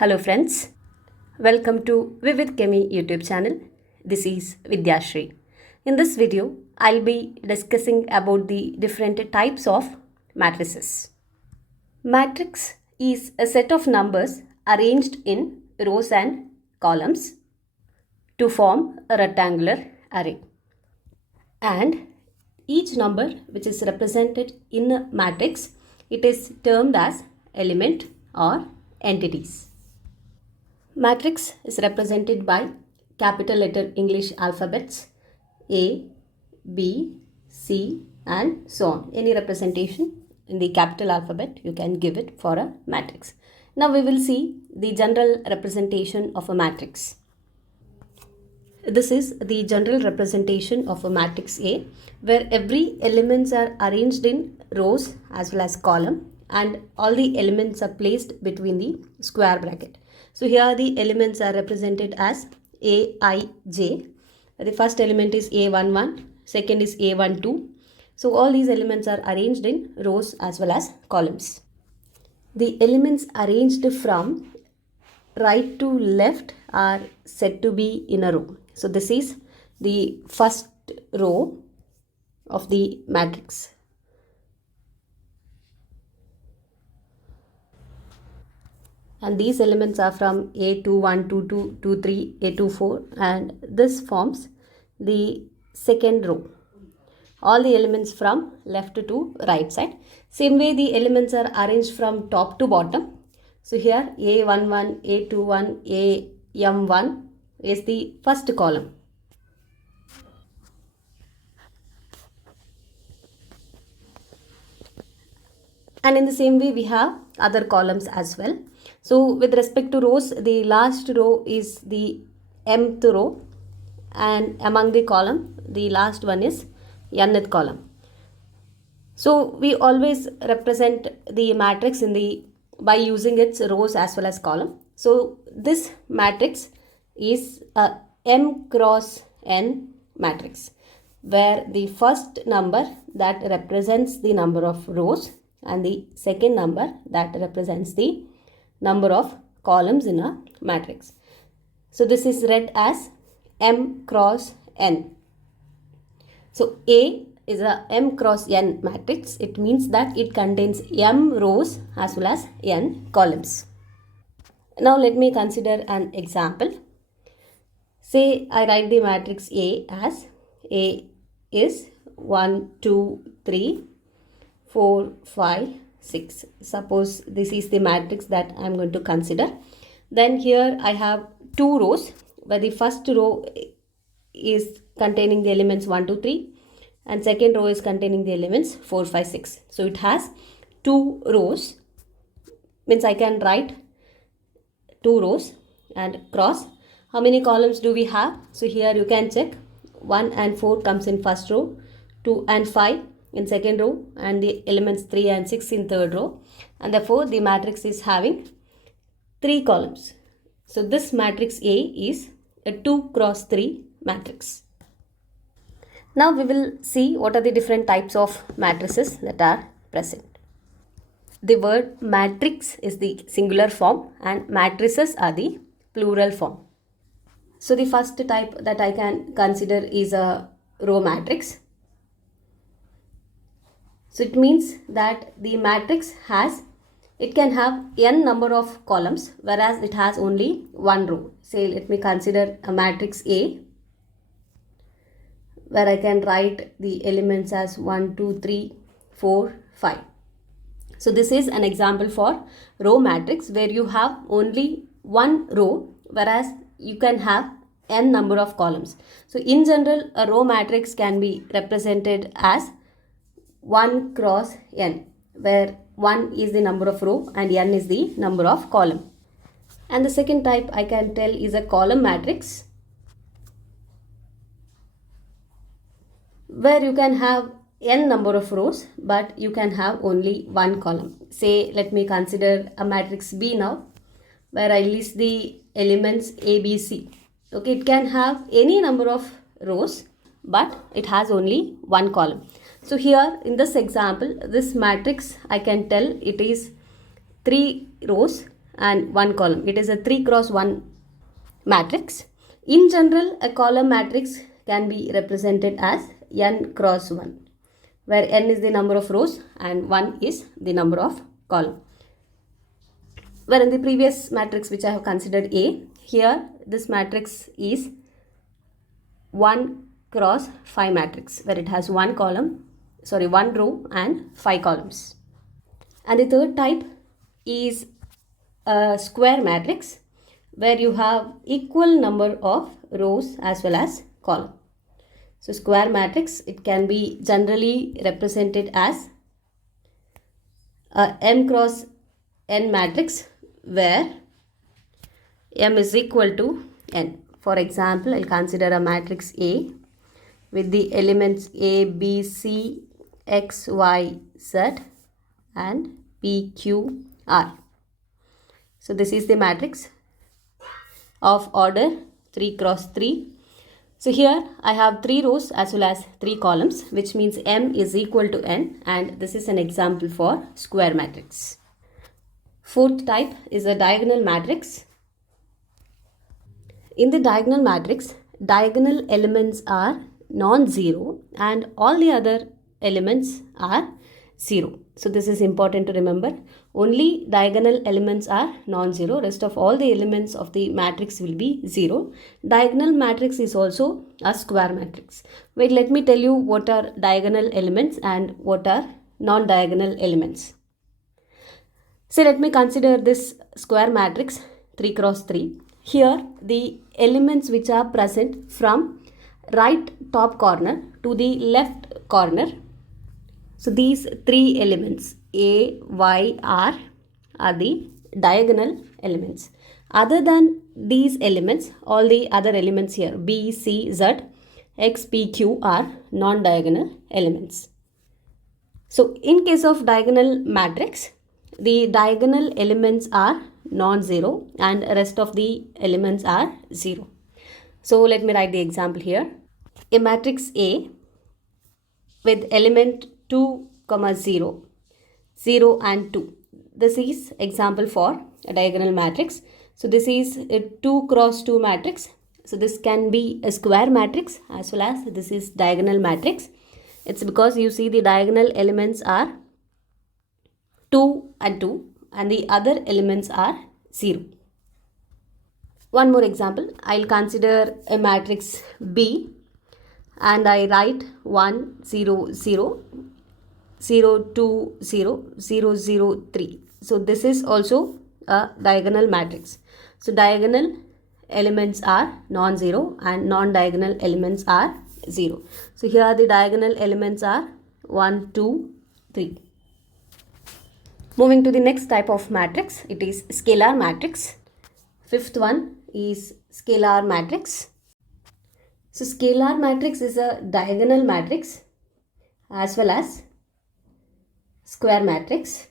Hello friends, welcome to Vivid Chemi YouTube channel. This is Vidyashri. In this video, I'll be discussing about the different types of matrices. Matrix is a set of numbers arranged in rows and columns to form a rectangular array. And each number which is represented in a matrix, it is termed as element or entities. Matrix is represented by capital letter English alphabets A, B, C and so on. Any representation in the capital alphabet you can give it for a matrix. Now we will see the general representation of a matrix. This is the general representation of a matrix A, where every elements are arranged in rows as well as column and all the elements are placed between the square bracket. So here the elements are represented as A, I, J. The first element is A11, second is A12. So all these elements are arranged in rows as well as columns. The elements arranged from right to left are said to be in a row. So this is the first row of the matrix. And these elements are from A21, 22, 23, A24 and this forms the second row. All the elements from left to right side. Same way the elements are arranged from top to bottom. So here A11, A21, AM1 is the first column. And in the same way we have other columns as well. So with respect to rows, the last row is the mth row and among the column, the last one is nth column. So we always represent the matrix by using its rows as well as column. So this matrix is a m cross n matrix, where the first number that represents the number of rows and the second number that represents the number of columns in a matrix. So this is read as m cross n. So A is a m cross n matrix. It means that it contains m rows as well as n columns. Now let me consider an example. Say I write the matrix A as A is 1, 2, 3, 4, 5, 6. Suppose this is the matrix that I am going to consider. Then here I have two rows, where the first row is containing the elements 1, 2, 3 and second row is containing the elements 4, 5, 6. So it has two rows, means I can write two rows and cross. How many columns do we have? So here you can check 1 and 4 comes in first row, 2 and 5 in second row and the elements 3 and 6 in third row, and therefore the matrix is having 3 columns. So this matrix A is a 2 cross 3 matrix. Now we will see what are the different types of matrices that are present. The word matrix is the singular form and matrices are the plural form. So the first type that I can consider is a row matrix. So it means that the matrix it can have n number of columns, whereas it has only one row. Say let me consider a matrix A, where I can write the elements as 1, 2, 3, 4, 5. So this is an example for row matrix, where you have only one row, whereas you can have n number of columns. So in general, a row matrix can be represented as 1 cross n, where 1 is the number of row and n is the number of column. And the second type I can tell is a column matrix, where you can have n number of rows but you can have only one column. Say let me consider a matrix B now, where I list the elements A, B, C. Okay, it can have any number of rows but it has only one column. So here in this example, this matrix I can tell it is 3 rows and 1 column. It is a 3 cross 1 matrix. In general, a column matrix can be represented as n cross 1, where n is the number of rows and 1 is the number of columns. Where in the previous matrix which I have considered A, here this matrix is 1 cross 5 matrix, where it has 1 row and 5 columns. And the third type is a square matrix, where you have equal number of rows as well as columns. So square matrix, it can be generally represented as a m cross n matrix, where m is equal to n. For example, I'll consider a matrix A with the elements A, B, C, X, Y, Z and P, Q, R. So this is the matrix of order 3 cross 3. So here I have 3 rows as well as 3 columns, which means m is equal to n, and this is an example for square matrix. Fourth type is a diagonal matrix. In the diagonal matrix, diagonal elements are non-zero and all the other elements are 0. So this is important to remember. Only diagonal elements are non-zero. Rest of all the elements of the matrix will be 0. Diagonal matrix is also a square matrix. Wait, let me tell you what are diagonal elements and what are non-diagonal elements. So let me consider this square matrix 3 cross 3. Here the elements which are present from right top corner to the left corner. So these 3 elements A, Y, R are the diagonal elements. Other than these elements, all the other elements here B, C, Z, X, P, Q are non-diagonal elements. So in case of diagonal matrix, the diagonal elements are non-zero and rest of the elements are 0. So let me write the example here. A matrix A with element 2, 0, 0 and 2. This is example for a diagonal matrix. So this is a 2 cross 2 matrix. So this can be a square matrix as well as this is diagonal matrix. It's because you see the diagonal elements are 2 and 2 and the other elements are 0. One more example. I'll consider a matrix B and I write 1, 0, 0, 0, 2, 0, 0, 0, 3. So this is also a diagonal matrix. So diagonal elements are non-zero and non-diagonal elements are 0. So here the diagonal elements are 1, 2, 3. Moving to the next type of matrix, it is scalar matrix. Fifth one is scalar matrix. So scalar matrix is a diagonal matrix as well as square matrix.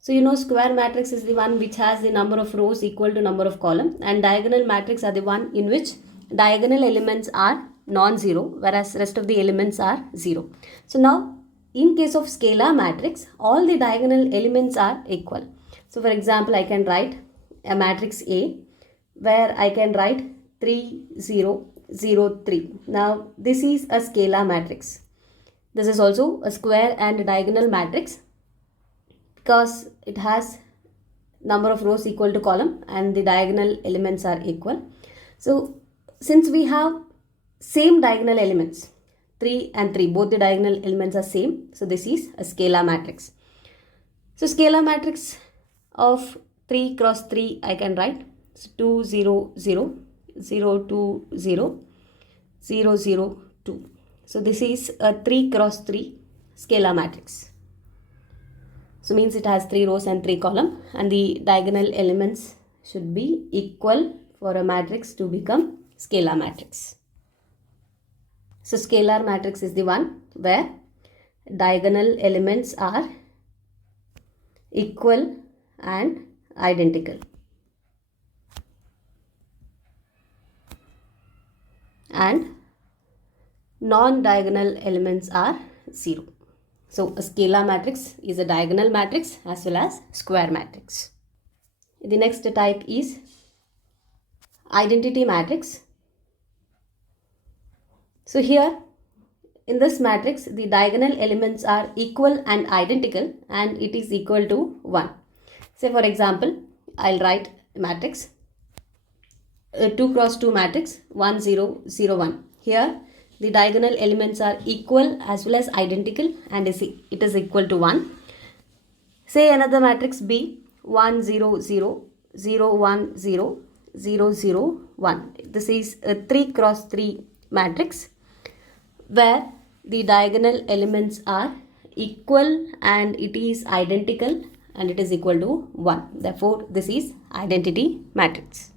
So you know square matrix is the one which has the number of rows equal to number of columns, and diagonal matrix are the one in which diagonal elements are non-zero whereas rest of the elements are 0. So now in case of scalar matrix, all the diagonal elements are equal. So for example, I can write a matrix A where I can write 3, 0, 0, 3. Now this is a scalar matrix. This is also a square and diagonal matrix because it has number of rows equal to column and the diagonal elements are equal. So since we have same diagonal elements 3 and 3, both the diagonal elements are same, so this is a scalar matrix. So scalar matrix of 3 cross 3 I can write 2, 0, 0, 0, 2, 0, 0, 0, 2. So this is a 3 cross 3 scalar matrix. So means it has 3 rows and 3 columns and the diagonal elements should be equal for a matrix to become scalar matrix. So scalar matrix is the one where diagonal elements are equal and identical. And non-diagonal elements are 0. So a scalar matrix is a diagonal matrix as well as square matrix. The next type is identity matrix. So here in this matrix, the diagonal elements are equal and identical, and it is equal to 1. Say for example, I'll write matrix 2 cross 2 matrix 1 0 0 1. Here the diagonal elements are equal as well as identical, and it is equal to 1. Say another matrix B 1 0 0 0 1 0 0 0 1. This is a 3 cross 3 matrix where the diagonal elements are equal and it is identical, and it is equal to 1. Therefore, this is identity matrix.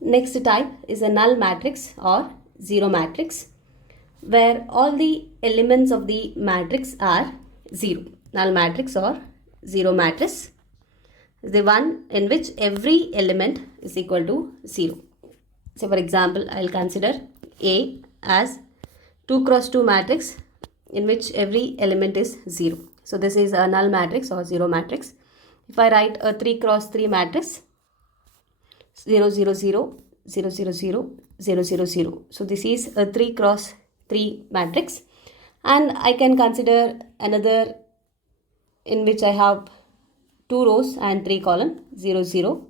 Next type is a null matrix or zero matrix, where all the elements of the matrix are 0. Null matrix or zero matrix is the one in which every element is equal to 0. So for example, I'll consider A as 2 cross 2 matrix in which every element is 0. So this is a null matrix or zero matrix. If I write a 3 cross 3 matrix 0 0 0 0 0 0 0 0 0. So this is a 3 cross 3 matrix, and I can consider another in which I have 2 rows and 3 columns 0 0.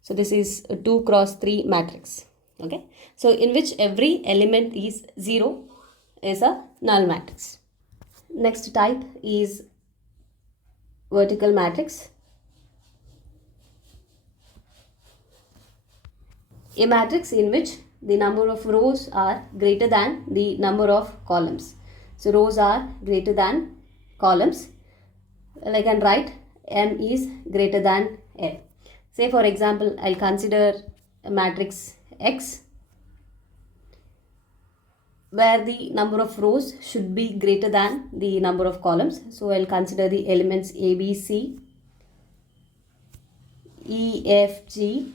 So this is a 2 cross 3 matrix. Okay, so in which every element is 0 is a null matrix. Next type is vertical matrix. A matrix in which the number of rows are greater than the number of columns. So rows are greater than columns. Well, I can write M is greater than L. Say for example, I'll consider a matrix X where the number of rows should be greater than the number of columns. So I'll consider the elements A, B, C, E, F, G,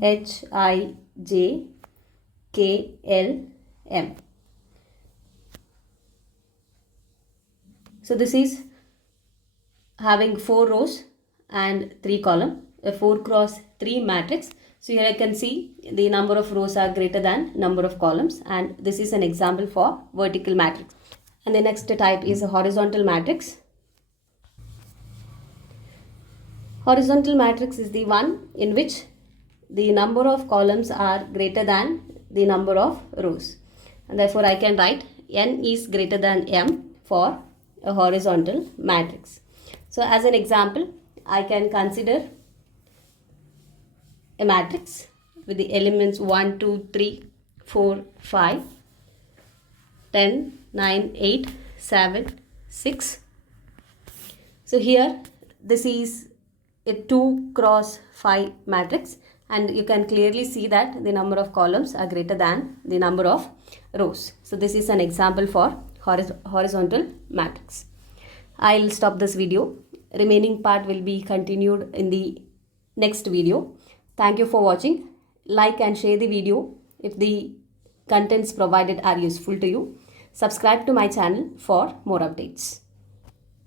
H, I, J, K, L, M. So this is having 4 rows and 3 columns, a 4 cross 3 matrix. So here I can see the number of rows are greater than number of columns, and this is an example for vertical matrix. And the next type is a horizontal matrix. Horizontal matrix is the one in which the number of columns are greater than the number of rows, and therefore I can write N is greater than M for a horizontal matrix. So as an example, I can consider a matrix with the elements 1, 2, 3, 4, 5, 10, 9, 8, 7, 6. So here this is a 2 cross 5 matrix, and you can clearly see that the number of columns are greater than the number of rows. So this is an example for horizontal matrix. I'll stop this video. Remaining part will be continued in the next video. Thank you for watching. Like and share the video if the contents provided are useful to you. Subscribe to my channel for more updates.